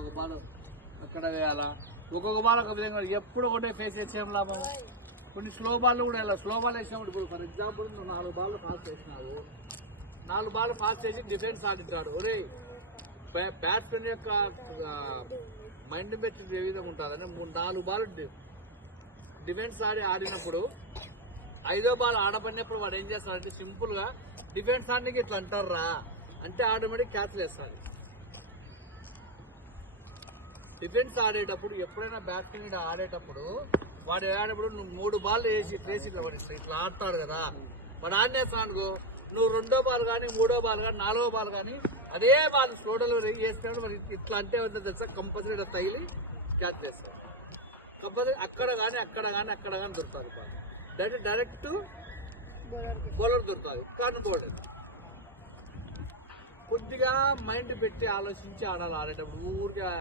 ఒక బాల్ అక్కడ వేయాలా, ఒక్కొక్క బాల్ ఒక విధంగా. ఎప్పుడు ఒకటే ఫేస్ చేసి ఏం లాభం? కొన్ని స్లో బాల్ కూడా వెళ్ళాలి. స్లో బాల్ వేసినప్పుడు ఇప్పుడు ఫర్ ఎగ్జాంపుల్ నువ్వు 4 బాల్ ఫాస్ట్ వేసినావు, 4 బాల్ ఫాస్ట్ చేసి డిఫెన్స్ ఆడిస్తాడు. ఒరే బ్యాట్స్మెన్ యొక్క మైండ్ పెట్టి ఏ విధంగా ఉంటుందని 4 బాల్ డిఫెన్స్ ఆడినప్పుడు 5వ బాల్ ఆడబడినప్పుడు వాడు ఏం చేస్తాడంటే సింపుల్ గా డిఫెన్స్ ఆడికి ఇట్లా అంటారా అంటే ఆటోమేటిక్ క్యాచ్ వేస్తాడు. డిఫెన్స్ ఆడేటప్పుడు ఎప్పుడైనా బ్యాట్స్మెన్ ఆడేటప్పుడు వాడు ఆడేటప్పుడు నువ్వు 3 బాల్ వేసి ప్లేస్ ఇట్లా ఆడతాడు కదా, వాడు ఆడినేస్తాడు. నువ్వు 2వ బాల్ కానీ 3వ బాల్ కానీ 4వ బాల్ కానీ అదే బాల్ స్లో డెలివరీ చేస్తాడు. మరి ఇట్లా అంటే తెలుసా కంపల్సరీ తగిలి క్యాచ్ చేస్తాడు. కంపల్సరీ అక్కడ కానీ దొరుకుతుంది. డైరెక్ట్ బౌలర్ దొరుకుతుంది కానీ బౌలర్ కొద్దిగా మైండ్ పెట్టి ఆలోచించి ఆడాలి. ఆడేటప్పుడు ఊరికే